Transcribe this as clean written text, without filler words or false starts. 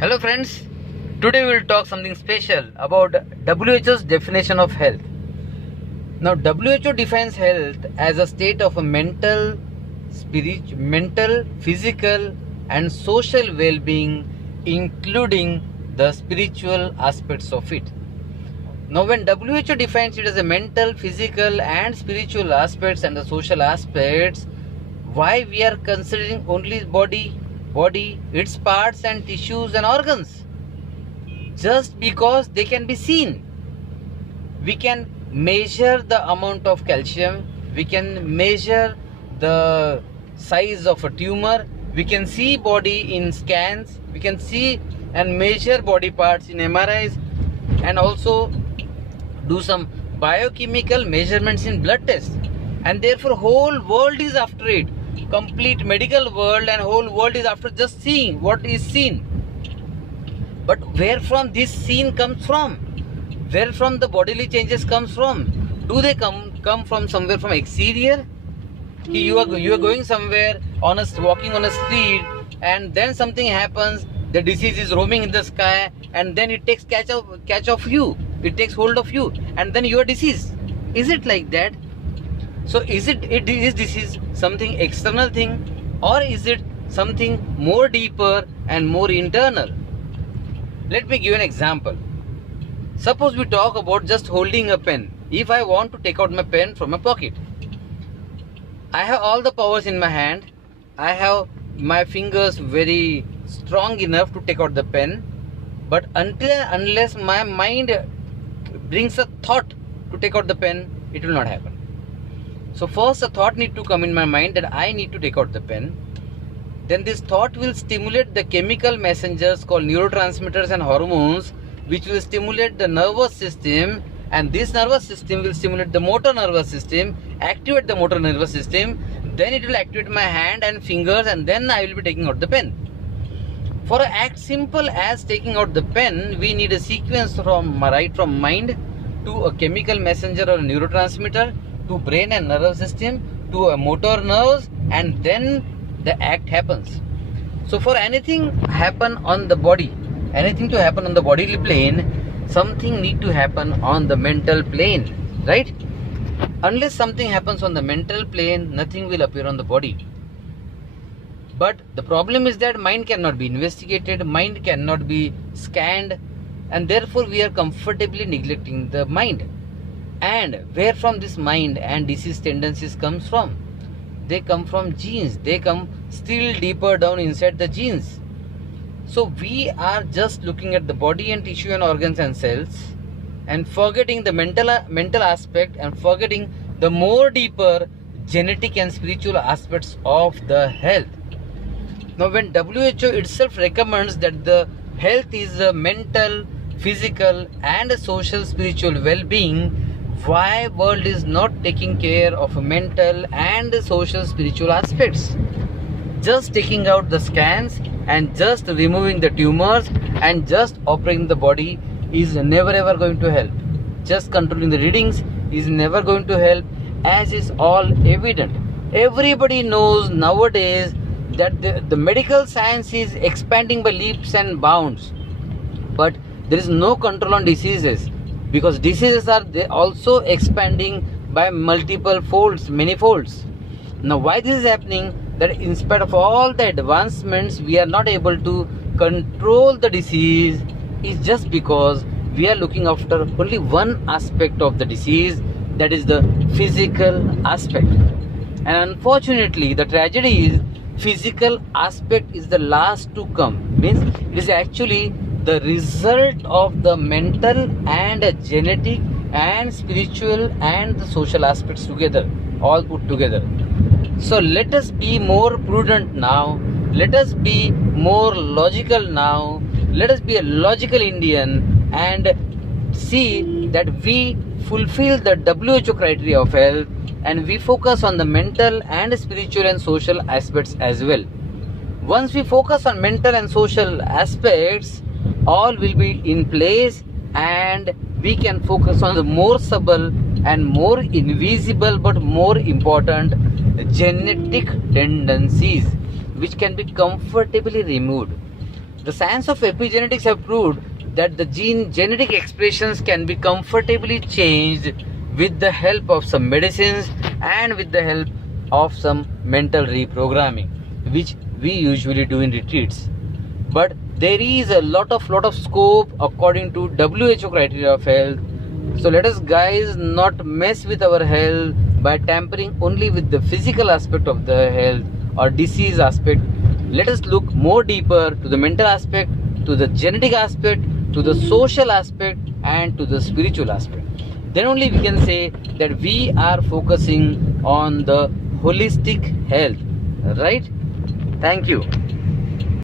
Hello friends, today we will talk something special about WHO's definition of health. Now WHO defines health as a state of a mental, physical and social well-being, including the spiritual aspects of it. Now when WHO defines it as a mental, physical and spiritual aspects and the social aspects, why we are considering only body, its parts and tissues and organs? Just because they can be seen. We can measure the amount of calcium, we can measure the size of a tumor, we can see body in scans, we can see and measure body parts in MRIs, and also do some biochemical measurements in blood tests. And therefore whole world is after it. Complete medical world and whole world is after just seeing what is seen. But where from this seen comes from? Where from the bodily changes comes from? Do they come from somewhere from exterior? You are going somewhere walking on a street, and then something happens, the disease is roaming in the sky, and then it takes catch of you, it takes hold of you, and then you are diseased. Is it like that? So is this something external thing, or is it something more deeper and more internal? Let me give an example. Suppose we talk about just holding a pen. If I want to take out my pen from my pocket, I have all the powers in my hand. I have my fingers very strong enough to take out the pen. But unless my mind brings a thought to take out the pen, it will not happen. So first a thought need to come in my mind that I need to take out the pen. Then this thought will stimulate the chemical messengers called neurotransmitters and hormones, which will stimulate the nervous system, and this nervous system will stimulate the motor nervous system, activate the motor nervous system, then it will activate my hand and fingers, and then I will be taking out the pen. For an act simple as taking out the pen, we need a sequence from mind to a chemical messenger or a neurotransmitter, to brain and nervous system, to a motor nerves, and then the act happens. So for anything happen on the body, anything to happen on the bodily plane, something need to happen on the mental plane, right? Unless something happens on the mental plane, nothing will appear on the body. But the problem is that mind cannot be investigated, mind cannot be scanned, and therefore we are comfortably neglecting the mind. And where from this mind and disease tendencies comes from? They come from genes. They come still deeper down inside the genes. So we are just looking at the body and tissue and organs and cells, and forgetting the mental aspect, and forgetting the more deeper genetic and spiritual aspects of the health. Now when WHO itself recommends that the health is a mental, physical and a social spiritual well-being, why world is not taking care of mental and social spiritual aspects? Just taking out the scans and just removing the tumors and just operating the body is never ever going to help. Just controlling the readings is never going to help, as is all evident. Everybody knows nowadays that the medical science is expanding by leaps and bounds, but there is no control on diseases, because diseases are also expanding by multiple folds, many folds. Now why this is happening? That in spite of all the advancements, we are not able to control the disease, is just because we are looking after only one aspect of the disease, that is the physical aspect. And unfortunately the tragedy is physical aspect is the last to come. Means it is actually the result of the mental and genetic and spiritual and the social aspects together, all put together. So let us be more prudent now, let us be more logical now, let us be a logical Indian and see that we fulfill the WHO criteria of health, and we focus on the mental and spiritual and social aspects as well. Once we focus on mental and social aspects, all will be in place, and we can focus on the more subtle and more invisible but more important genetic tendencies, which can be comfortably removed. The science of epigenetics have proved that the genetic expressions can be comfortably changed with the help of some medicines and with the help of some mental reprogramming, which we usually do in retreats. But there is a lot of scope according to WHO criteria of health. So let us guys not mess with our health by tampering only with the physical aspect of the health or disease aspect. Let us look more deeper to the mental aspect, to the genetic aspect, to the social aspect, and to the spiritual aspect. Then only we can say that we are focusing on the holistic health, right? Thank you.